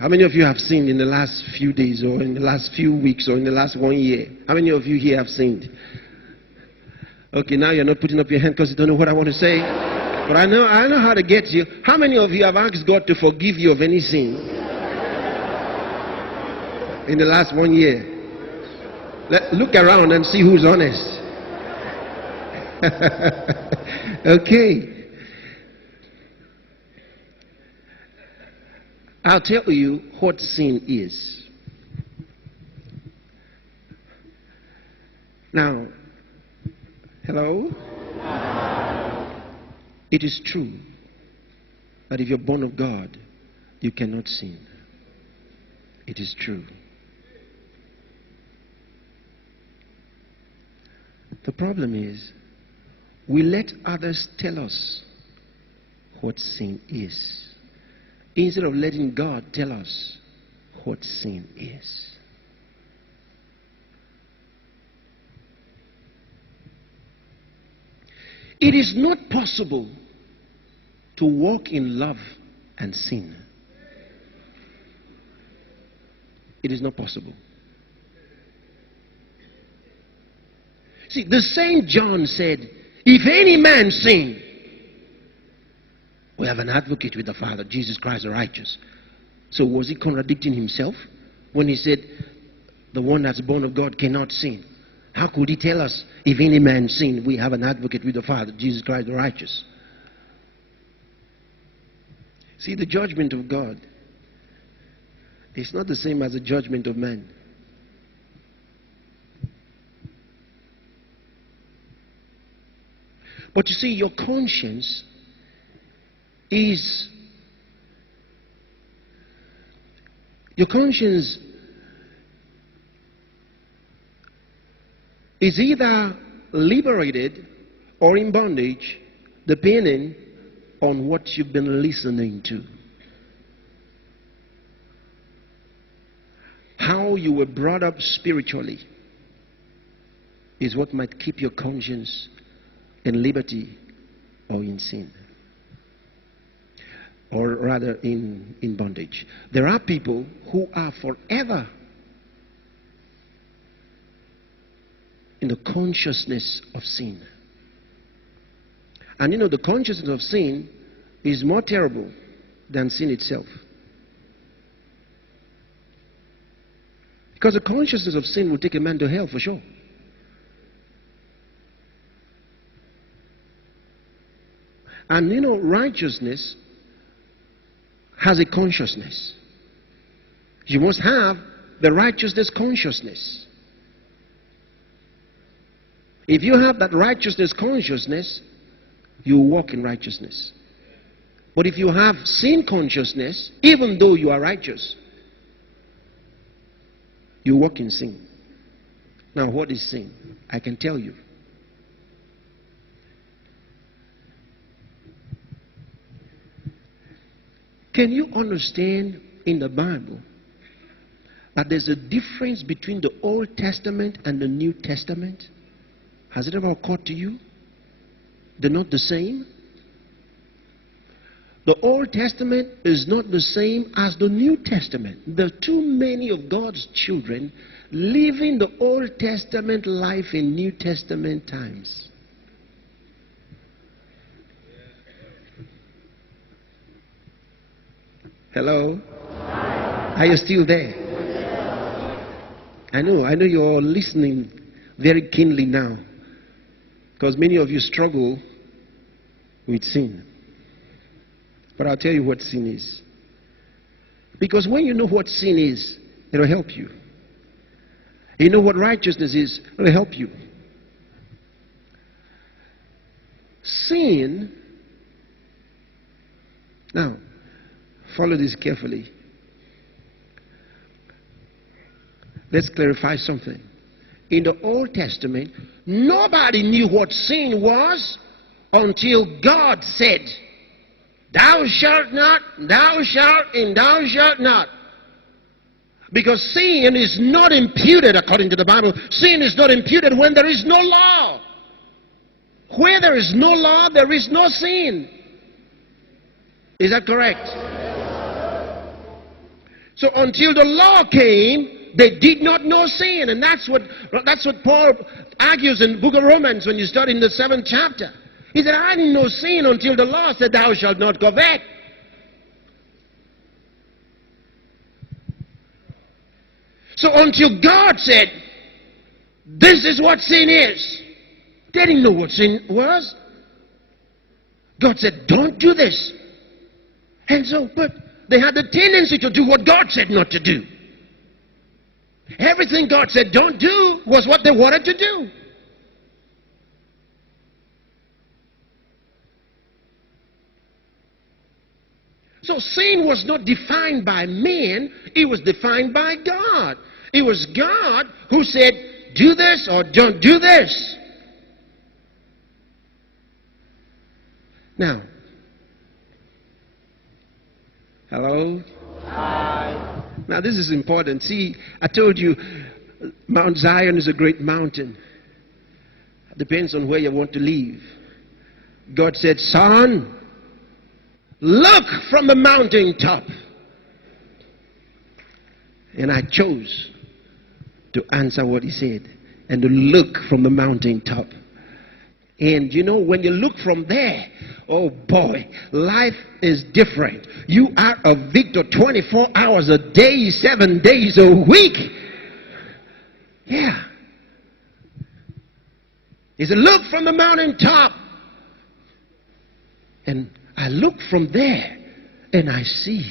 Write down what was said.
How many of you have sinned in the last few days or in the last few weeks or in the last 1 year? How many of you here have sinned? Okay, now you're not putting up your hand because you don't know what I want to say. But I know how to get you. How many of you have asked God to forgive you of any sin in the last 1 year? Look around and see who's honest. Okay. I'll tell you what sin is. Now, hello? It is true that if you're born of God, you cannot sin. It is true. The problem is, we let others tell us what sin is, instead of letting God tell us what sin is. It is not possible to walk in love and sin. It is not possible. See, the same John said, if any man sin, we have an advocate with the Father, Jesus Christ the righteous. So was he contradicting himself when he said, the one that's born of God cannot sin? How could he tell us, if any man sin, we have an advocate with the Father, Jesus Christ the righteous? See, the judgment of God is not the same as the judgment of man. But you see, your conscience is either liberated or in bondage, depending on what you've been listening to. How you were brought up spiritually is what might keep your conscience in liberty or in sin, or rather in bondage. There are people who are forever in the consciousness of sin. And you know, the consciousness of sin is more terrible than sin itself. Because the consciousness of sin will take a man to hell for sure. And you know, righteousness has a consciousness. You must have the righteousness consciousness. If you have that righteousness consciousness, you walk in righteousness. But if you have sin consciousness, even though you are righteous, you walk in sin. Now, what is sin? I can tell you. Can you understand in the Bible that there's a difference between the Old Testament and the New Testament? Has it ever occurred to you? They're not the same. The Old Testament is not the same as the New Testament. There are too many of God's children living the Old Testament life in New Testament times. Hello? Are you still there? I know you're listening very keenly now, because many of you struggle with sin. But I'll tell you what sin is. Because when you know what sin is, it'll help you. You know what righteousness is, it'll help you. Sin, now, follow this carefully. Let's clarify something. In the Old Testament, nobody knew what sin was until God said, thou shalt not, thou shalt, and thou shalt not. Because sin is not imputed, according to the Bible. Sin is not imputed when there is no law. Where there is no law, there is no sin. Is that correct? So until the law came, they did not know sin. And that's what Paul argues in the book of Romans when you study in the 7th chapter. He said, I didn't know sin until the law said, thou shalt not covet. So until God said, this is what sin is, they didn't know what sin was. God said, don't do this. And so, but they had the tendency to do what God said not to do. Everything God said don't do was what they wanted to do. So sin was not defined by men, it was defined by God. It was God who said, do this or don't do this. Now, hello? Hi. Now this is important. See, I told you Mount Zion is a great mountain. Depends on where you want to live. God said, son, look from the mountain top. And I chose to answer what he said and to look from the mountain top. And you know, when you look from there, oh boy, life is different. You are a victor 24 hours a day, 7 days a week. Yeah. He said, look from the mountain top. And I look from there and I see